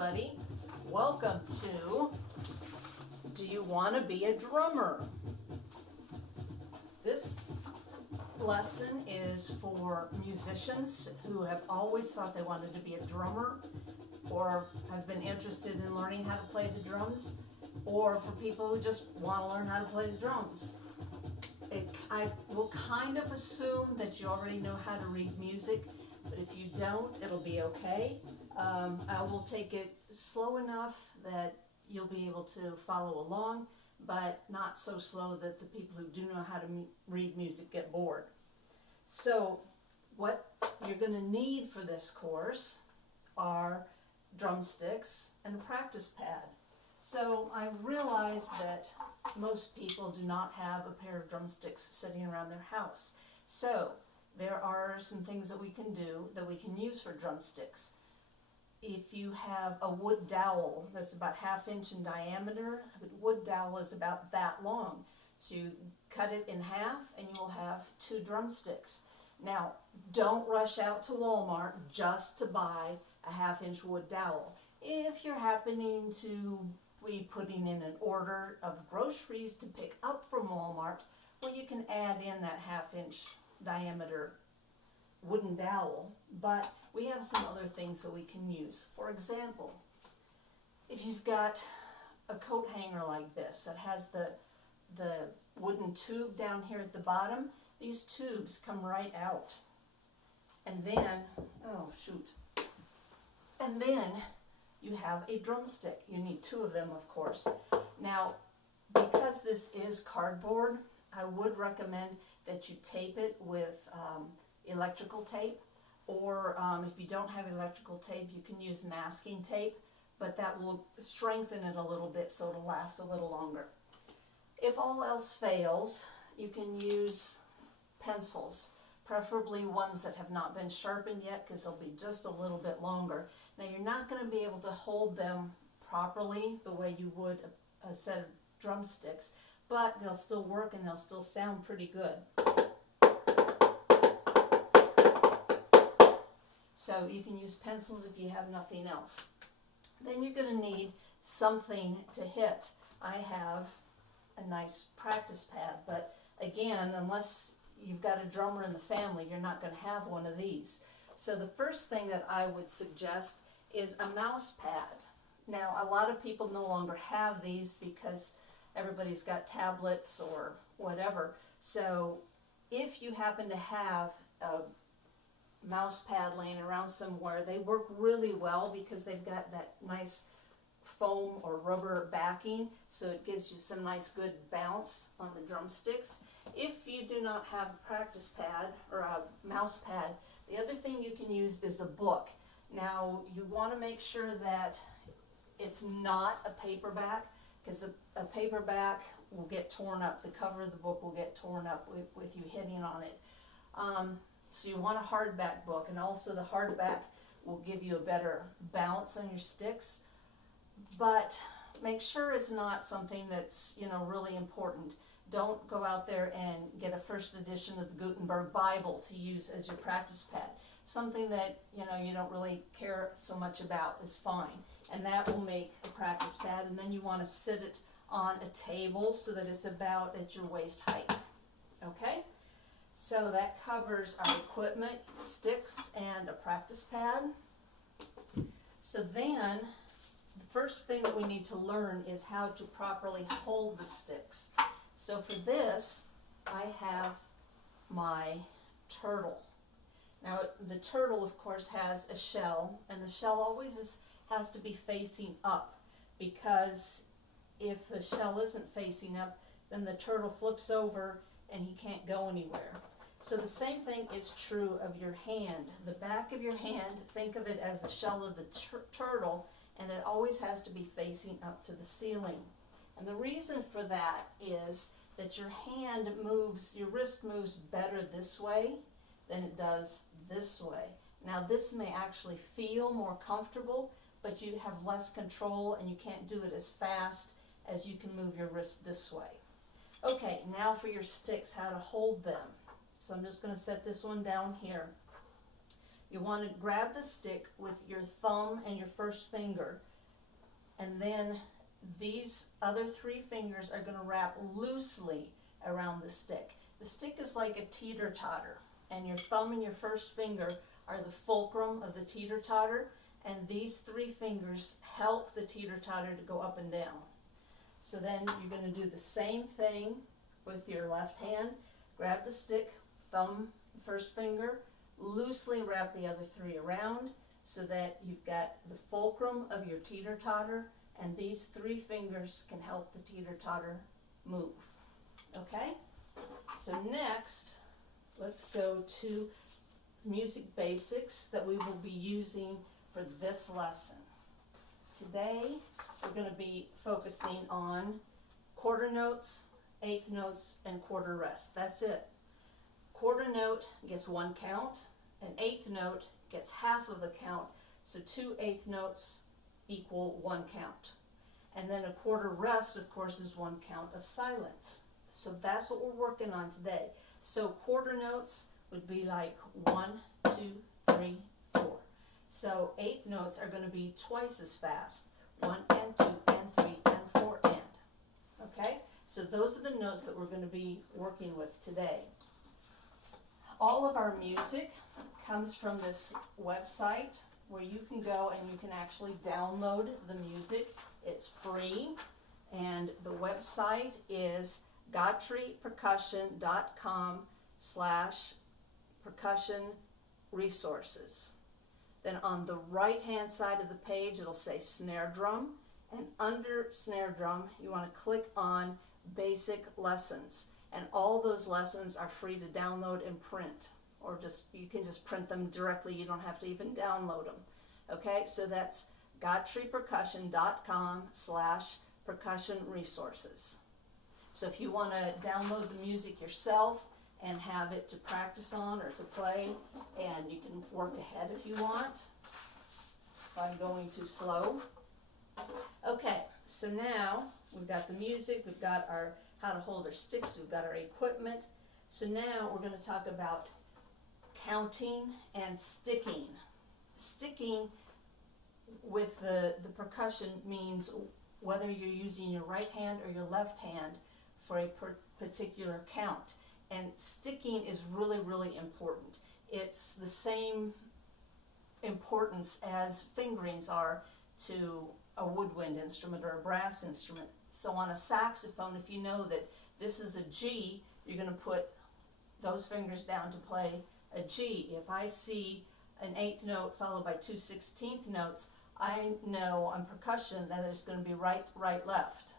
everybody. Welcome to Do You Want to Be a Drummer? This lesson is for musicians who have always thought they wanted to be a drummer, or have been interested in learning how to play the drums, or for people who just want to learn how to play the drums. I will kind of assume that you already know how to read music, but if you don't, it'll be okay. I will take it slow enough that you'll be able to follow along, but not so slow that the people who do know how to read music get bored. So what you're going to need for this course are drumsticks and a practice pad. So I realize that most people do not have a pair of drumsticks sitting around their house. So there are some things that we can do that we can use for drumsticks. If you have a wood dowel that's about 1/2 inch in diameter, a wood dowel is about that long. So you cut it in half and you'll have 2 drumsticks. Now, don't rush out to Walmart just to buy a 1/2 inch wood dowel. If you're happening to be putting in an order of groceries to pick up from Walmart, well, you can add in that 1/2 inch diameter wooden dowel, but we have some other things that we can use. For example, if you've got a coat hanger like this that has the wooden tube down here at the bottom, these tubes come right out. And then, and then you have a drumstick. You need 2 of them, of course. Now, because this is cardboard, I would recommend that you tape it with electrical tape, or if you don't have electrical tape, you can use masking tape, but that will strengthen it a little bit so it'll last a little longer. If all else fails, you can use pencils, preferably ones that have not been sharpened yet, because they'll be just a little bit longer. Now, you're not going to be able to hold them properly the way you would a set of drumsticks, but they'll still work and they'll still sound pretty good. So you can use pencils if you have nothing else. Then you're going to need something to hit. I have a nice practice pad, but again, unless you've got a drummer in the family, you're not going to have one of these. So the first thing that I would suggest is a mouse pad. Now, a lot of people no longer have these because everybody's got tablets or whatever. So if you happen to have a mouse pad laying around somewhere, they work really well because they've got that nice foam or rubber backing, so it gives you some nice good bounce on the drumsticks. If you do not have a practice pad or a mouse pad, the other thing you can use is a book. Now, you want to make sure that it's not a paperback, because a paperback will get torn up. The cover of the book will get torn up with you hitting on it. So you want a hardback book, and also the hardback will give you a better bounce on your sticks. But make sure it's not something that's, really important. Don't go out there and get a first edition of the Gutenberg Bible to use as your practice pad. Something that, you don't really care so much about is fine. And that will make a practice pad. And then you want to sit it on a table so that it's about at your waist height. Okay? So that covers our equipment, sticks, and a practice pad. So then, the first thing that we need to learn is how to properly hold the sticks. So for this, I have my turtle. Now, the turtle, of course, has a shell, and the shell always has to be facing up, because if the shell isn't facing up, then the turtle flips over and he can't go anywhere. So the same thing is true of your hand. The back of your hand, think of it as the shell of the turtle, and it always has to be facing up to the ceiling. And the reason for that is that your wrist moves better this way than it does this way. Now, this may actually feel more comfortable, but you have less control and you can't do it as fast as you can move your wrist this way. Okay, now for your sticks, how to hold them. So I'm just going to set this one down here. You want to grab the stick with your thumb and your first finger and then these other 3 fingers are going to wrap loosely around the stick. The stick is like a teeter-totter, and your thumb and your first finger are the fulcrum of the teeter-totter, and these 3 fingers help the teeter-totter to go up and down. So then you're going to do the same thing with your left hand. Grab the stick, thumb, first finger, loosely wrap the other 3 around so that you've got the fulcrum of your teeter-totter, and these 3 fingers can help the teeter-totter move. Okay? So next, let's go to music basics that we will be using for this lesson. Today, we're going to be focusing on quarter notes, eighth notes, and quarter rest. That's it. Quarter note gets 1 count, an eighth note gets half of a count, so 2 eighth notes equal 1 count. And then a quarter rest, of course, is 1 count of silence. So that's what we're working on today. So quarter notes would be like 1, 2, 3, 4. So eighth notes are going to be twice as fast. 1 and 2 and 3 and 4 and. Okay? So those are the notes that we're going to be working with today. All of our music comes from this website where you can go and you can actually download the music. It's free, and the website is GautryPercussion.com/percussion resources. Then on the right hand side of the page it'll say snare drum, and under snare drum you want to click on basic lessons, and all those lessons are free to download and print, or you can just print them directly. You don't have to even download them. Okay, so that's GautryPercussion.com/percussion resources. So if you want to download the music yourself and have it to practice on or to play, and you can work ahead if you want by going too slow. Okay, so now we've got the music, we've got our how to hold our sticks, we've got our equipment. So now we're going to talk about counting and sticking. Sticking with the percussion means whether you're using your right hand or your left hand for a particular count. And sticking is really, really important. It's the same importance as fingerings are to a woodwind instrument or a brass instrument. So on a saxophone, if you know that this is a G, you're going to put those fingers down to play a G. If I see an eighth note followed by 2 16th notes, I know on percussion that it's going to be right, right, left.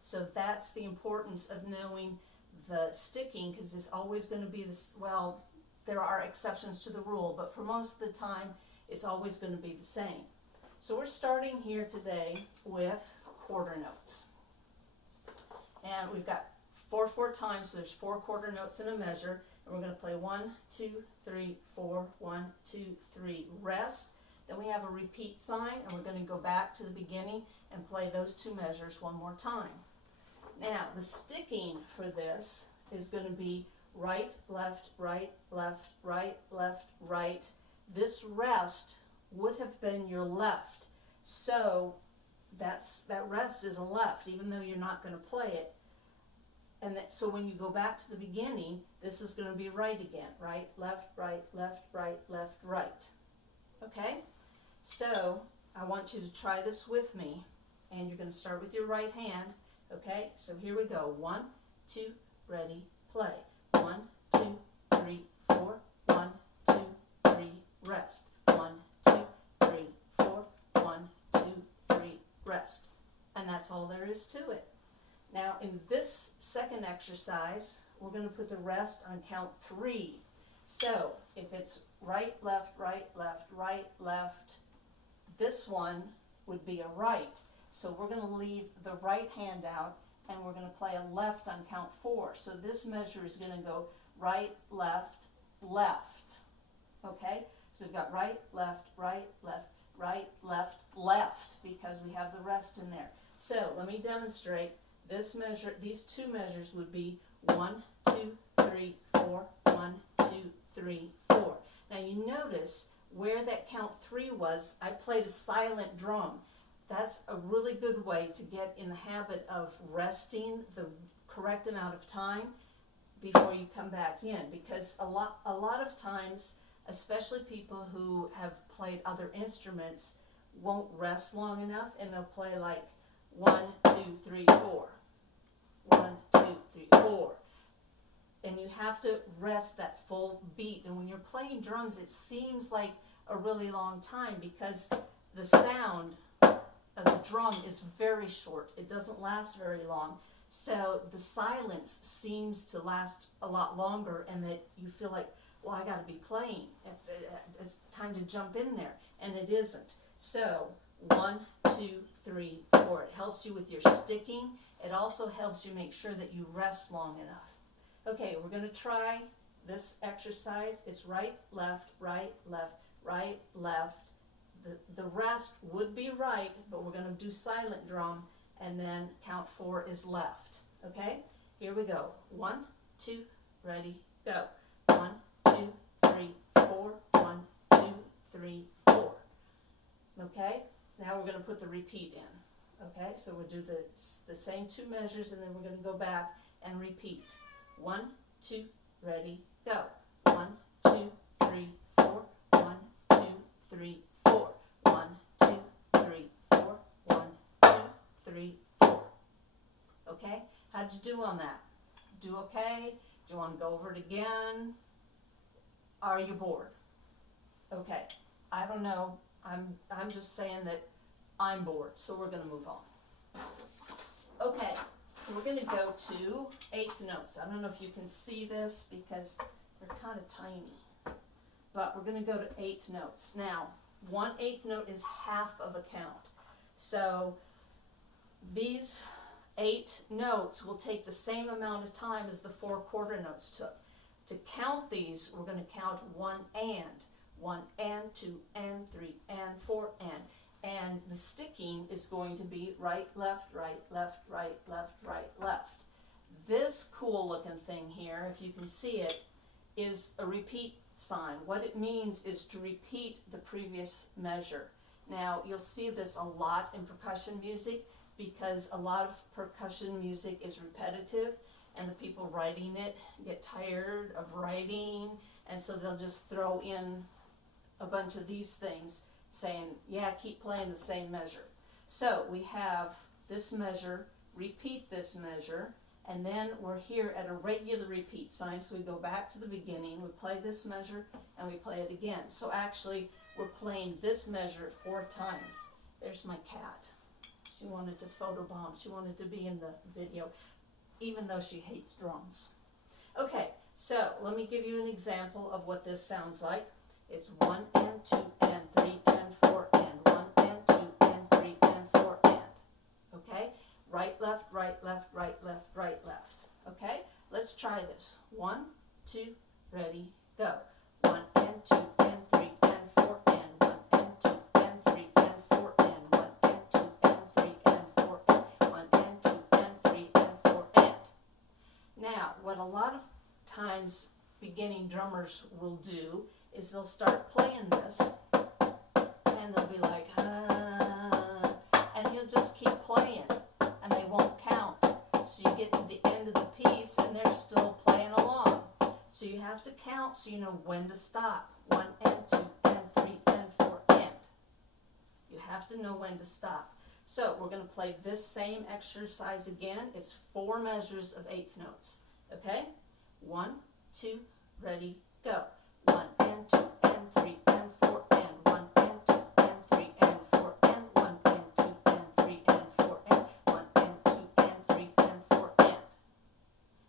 So that's the importance of knowing the sticking, because it's always going to be this, well, there are exceptions to the rule, but for most of the time, it's always going to be the same. So we're starting here today with quarter notes. And we've got 4/4 times, so there's 4 quarter notes in a measure, and we're going to play 1, 2, 3, 4, 1, 2, 3, rest. Then we have a repeat sign, and we're going to go back to the beginning and play those 2 measures one more time. Now, the sticking for this is going to be right, left, right, left, right, left, right. This rest would have been your left. So that rest is a left, even though you're not going to play it. And so when you go back to the beginning, this is going to be right again. Right, left, right, left, right, left, right. Okay? So I want you to try this with me. And you're going to start with your right hand. Okay, so here we go. 1, 2, ready, play. 1, 2, 3, 4. 1, 2, 3, rest. 1, 2, 3, 4. 1, 2, 3, rest. And that's all there is to it. Now in this second exercise, we're going to put the rest on count 3. So if it's right, left, right, left, right, left, this one would be a right. So we're going to leave the right hand out, and we're going to play a left on count 4. So this measure is going to go right, left, left. Okay? So we've got right, left, right, left, right, left, left, because we have the rest in there. So let me demonstrate. This measure, these 2 measures would be 1, 2, 3, 4, 1, 2, 3, 4. Now you notice where that count 3 was, I played a silent drum. that's a really good way to get in the habit of resting the correct amount of time before you come back in, because a lot of times, especially people who have played other instruments, won't rest long enough, and they'll play like 1, 2, 3, 4, 1, 2, 3, 4, and you have to rest that full beat. And when you're playing drums, it seems like a really long time because the sound of the drum is very short. It doesn't last very long. So the silence seems to last a lot longer, and that you feel like, well, I got to be playing. It's time to jump in there, and it isn't. So 1, 2, 3, 4. It helps you with your sticking. It also helps you make sure that you rest long enough. Okay, we're going to try this exercise. It's right, left, right, left, right, left. The rest would be right, but we're going to do silent drum, and then count 4 is left. Okay, here we go. 1, 2, ready, go. 1, 2, 3, 4. 1, 2, 3, 4. Okay, now we're going to put the repeat in. Okay, so we'll do the same 2 measures, and then we're going to go back and repeat. 1, 2, ready, go. 1, 2, 3, 4. 1, 2, 3, 4. 1, 2, 3, 4. 1, 2, 3, 4. Okay, how'd you do on that? Do okay? Do you want to go over it again? Are you bored? Okay, I don't know. I'm just saying that I'm bored, so we're going to move on. Okay, we're going to go to 8th notes. I don't know if you can see this because they're kind of tiny, but we're going to go to 8th notes. Now, 1/8 note is half of a count. So these 8 notes will take the same amount of time as the 4 quarter notes took. To count these, we're going to count 1 and 2 and 3 and 4 and the sticking is going to be right, left, right, left, right, left, right, left. This cool looking thing here, if you can see it, is a repeat sign. What it means is to repeat the previous measure. Now, you'll see this a lot in percussion music because a lot of percussion music is repetitive, and the people writing it get tired of writing, and so they'll just throw in a bunch of these things saying, yeah, keep playing the same measure. So we have this measure, repeat this measure, and then we're here at a regular repeat sign, so we go back to the beginning, we play this measure, and we play it again. So actually, we're playing this measure 4 times. There's my cat. She wanted to photobomb. She wanted to be in the video, even though she hates drums. Okay, so let me give you an example of what this sounds like. It's 1 and 2 and 3 and 4 and 1 and 2 and 3 and 4 and. Okay? Right, left, right, left, right, left, right, left. Okay? Let's try this. 1, 2, ready, go. 1 and 2 and 3 and 4 and 1 and 2 and 3 and 4 and 1 and 2 and 3 and 4 and 1 and 2 and 3 and 4 and. Now, what a lot of times beginning drummers will do is they'll start playing this, and they'll be like, and he'll just keep playing, and they won't count. So you get to the end of the piece, and they're still playing along. So you have to count so you know when to stop. 1 and 2 and 3 and 4 and. You have to know when to stop. So we're going to play this same exercise again. It's 4 measures of 8th notes. Okay? 1, 2, ready, go. 1 and 2 and 3 and 4 and 1 and 2 and 3 and 4 and 1 and 2 and 3 and 4 and 1 and 2 and 3 and 4 and.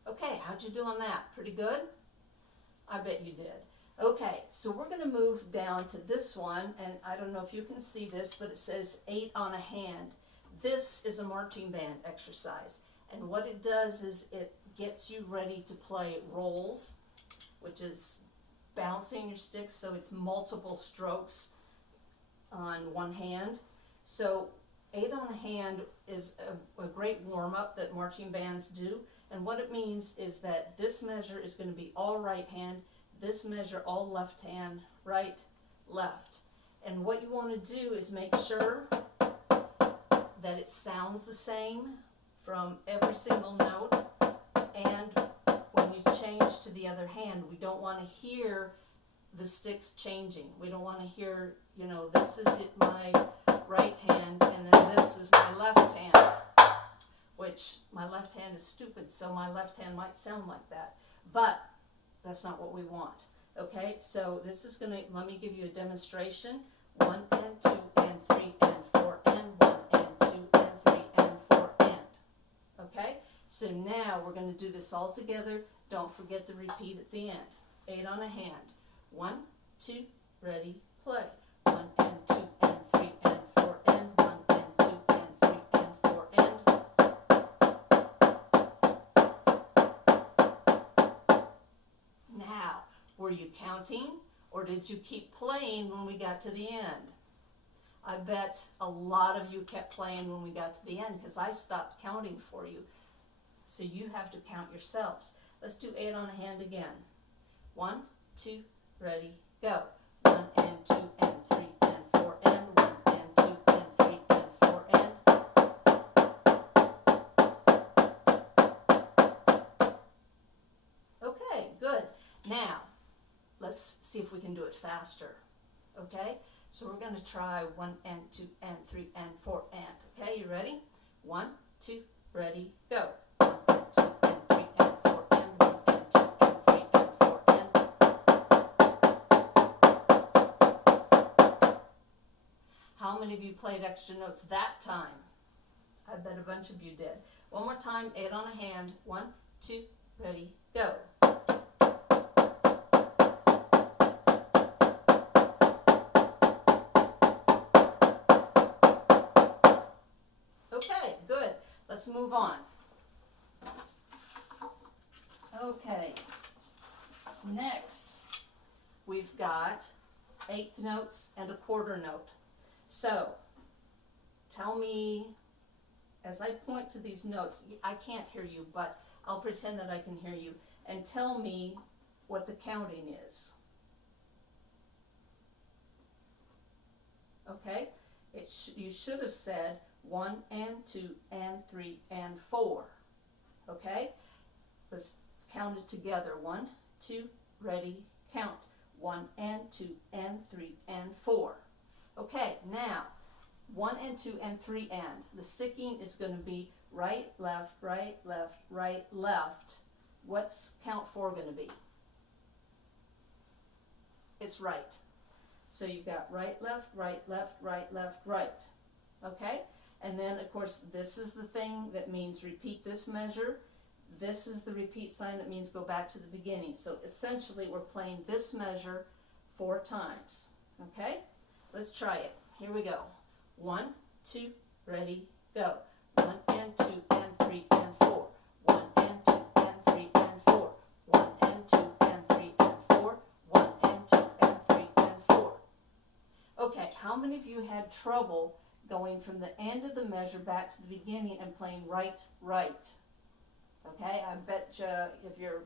Okay, how'd you do on that? Pretty good? I bet you did. Okay, so we're going to move down to this one, and I don't know if you can see this, but it says 8 on a hand. This is a marching band exercise, and what it does is it gets you ready to play rolls, which is bouncing your sticks, so it's multiple strokes on one hand. So 8 on a hand is a great warm-up that marching bands do, and what it means is that this measure is going to be all right hand, this measure all left hand, right, left. And what you want to do is make sure that it sounds the same from every single note, and when you change to the other hand, we don't want to hear the sticks changing. We don't want to hear, you know, this is my right hand and then this is my left hand, which my left hand is stupid, so my left hand might sound like that, but that's not what we want. Okay, so this is going to, let me give you a demonstration. 1 and 2 and 3 and 4 and 1 and 2 and 3 and 4 and. Okay, so now we're going to do this all together. Don't forget the repeat at the end. 8 on a hand. 1, 2, ready, play. 1 and 2 and 3 and 4 and 1 and 2 and 3 and 4 and. Now, were you counting or did you keep playing when we got to the end? I bet a lot of you kept playing when we got to the end because I stopped counting for you. So you have to count yourselves. Let's do 8 on a hand again. 1, 2, ready, go. 1 and 2 and 3 and 4 and 1 and 2 and 3 and 4 and. Okay, good. Now, let's see if we can do it faster. Okay? So we're going to try 1 and 2 and 3 and 4 and. Okay, you ready? 1, 2, ready, go. 1 and 2 and 3 and 4 and 1 and 2 and 3 and 4 and. How many of you played extra notes that time? I bet a bunch of you did. One more time, 8 on a hand. 1, 2, ready, go. Okay, good. Let's move on. Okay, next we've got eighth notes and a quarter note. So, tell me, as I point to these notes, I can't hear you, but I'll pretend that I can hear you, and tell me what the counting is. Okay? You should have said 1 and 2 and 3 and 4. Okay? Let's count it together. 1, 2, ready, count. 1 and 2 and 3 and 4. Okay, now 1 and 2 and 3 and. The sticking is going to be right, left, right, left, right, left. What's count 4 going to be? It's right. So you've got right, left, right, left, right, left, right. Okay? And then, of course, this is the thing that means repeat this measure. This is the repeat sign that means go back to the beginning. So essentially, we're playing this measure 4 times. Okay? Let's try it. Here we go. 1, 2, ready, go. 1 and 2 and 3 and 4. 1 and 2 and 3 and 4. 1 and 2 and 3 and 4. 1 and 2 and 3 and 4. Okay, how many of you had trouble going from the end of the measure back to the beginning and playing right, right? Okay, I bet you, if you're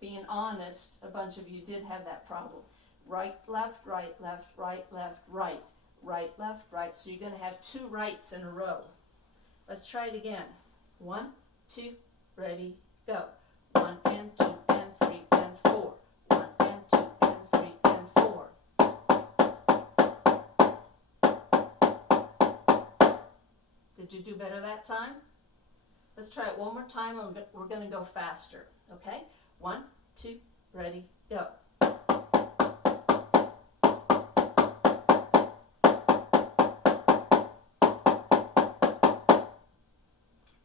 being honest, a bunch of you did have that problem. Right, left, right, left, right, left, right. Right, left, right. So you're going to have 2 rights in a row. Let's try it again. 1, 2, ready, go. 1 and 2 and 3 and 4. 1 and 2 and 3 and 4. Did you do better that time? Let's try it one more time and we're going to go faster. Okay? 1, 2, ready, go.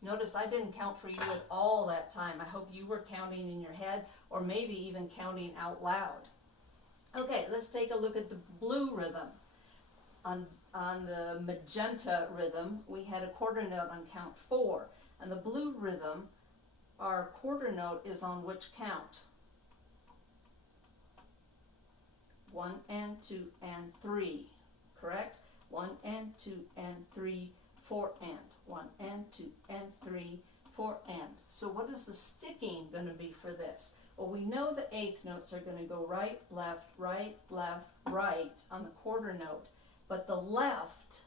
Notice I didn't count for you at all that time. I hope you were counting in your head or maybe even counting out loud. Okay, let's take a look at the blue rhythm. On the magenta rhythm, we had a quarter note on count 4. And the blue rhythm, our quarter note is on which count? 1 and 2 and 3, correct? 1 and 2 and 3, 4 and. 1 and 2 and 3, 4 and. So what is the sticking going to be for this? Well, we know the eighth notes are going to go right, left, right on the quarter note. But the left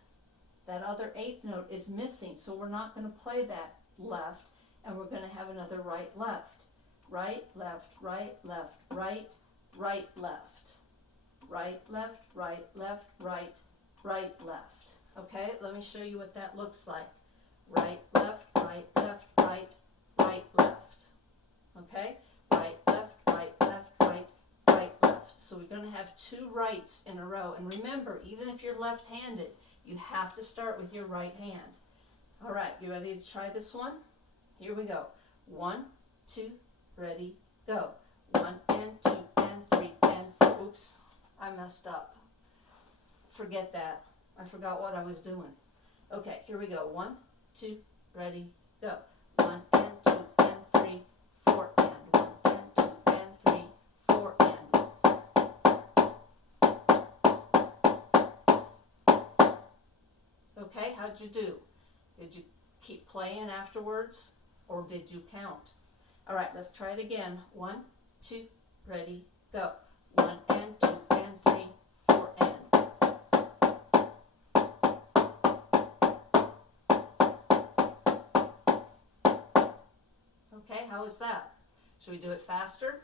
That other eighth note is missing, so we're not going to play that left, and we're going to have another right, left. Right, left, right, left, right, right, left. Right, left, right, left, right, right, left. Okay, let me show you what that looks like. Right, left, right, left, right, right, left. Okay, right, left, right, left, right, right, left. So we're going to have two rights in a row. And remember, even if you're left-handed, you have to start with your right hand. All right, you ready to try this one? Here we go. 1, 2, ready, go. 1 and 2 and 3 and 4. Oops, I messed up. Forget that. I forgot what I was doing. Okay, here we go. 1, 2, ready, go. 1 and 2 and 3, 4 and 1 and 2 and 3, 4 and. Okay, how'd you do? Did you keep playing afterwards, or did you count? All right, let's try it again. 1, 2, ready, go. 1 and 2 and 3, 4 and. Okay, how is that? Should we do it faster?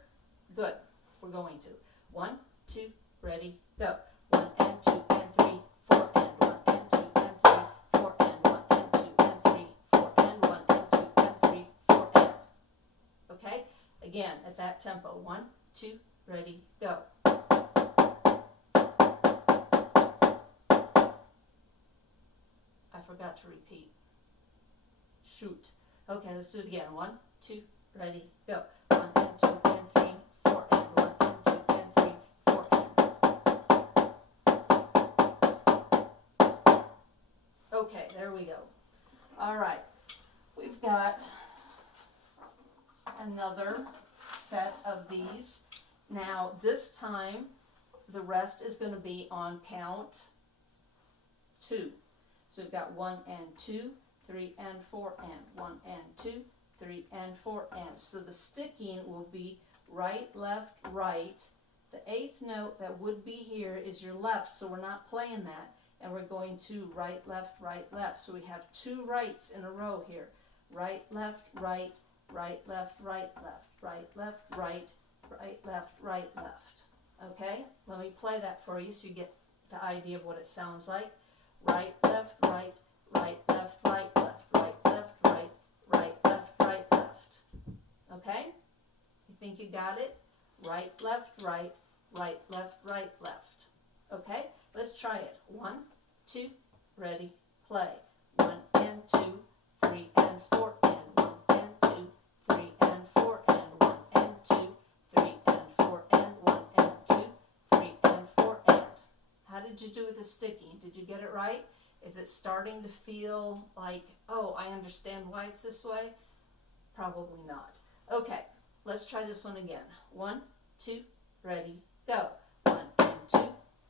Good, we're going to. 1, 2, ready, go. 1 and 2 and 3, 4 and 1 and 2 and 3, 4 and 1 and 2 and 3, 4 and 1 and 2 and 3, 4 and. Okay, again at that tempo. 1, 2, ready, go. I forgot to repeat. Shoot. Okay, let's do it again. 1, 2, ready, go. 1 and 2 and 3, 4 and 1 and 2 and 3, 4 and. Okay, there we go. All right, we've got another set of these. Now this time the rest is going to be on count 2. So we've got 1 and 2, 3 and 4 and 1 and 2, 3 and 4 and. So the sticking will be right, left, right. The eighth note that would be here is your left, so we're not playing that. And we're going to right, left, right, left. So we have two rights in a row here. Right, left, right, right, left, right, left, right, left, right, right, left, right, left. Okay, let me play that for you so you get the idea of what it sounds like. Right, left, right, right, left, right, left, right, left, right, right, left, right, left. Okay? You think you got it? Right, left, right, right, left, right, left. Okay? Let's try it. 1, 2, ready, play. 1 and 2, 3 and 4 and 1 and 2, 3 and 4 and 1 and 2, 3 and 4 and 1 and 2, 3 and 4 and. How did you do with the sticking? Did you get it right? Is it starting to feel like, oh, I understand why it's this way? Probably not. Okay, let's try this one again. 1, 2, ready, go. 1 and 2,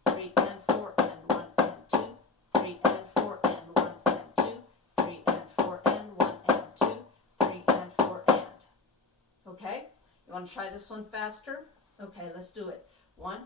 3 and 4 and 1 and 2, 3 and 4 and 1 and 2, 3 and 4 and 1 and 2, 3 and 4 and. Okay, you want to try this one faster? Okay, let's do it. 1,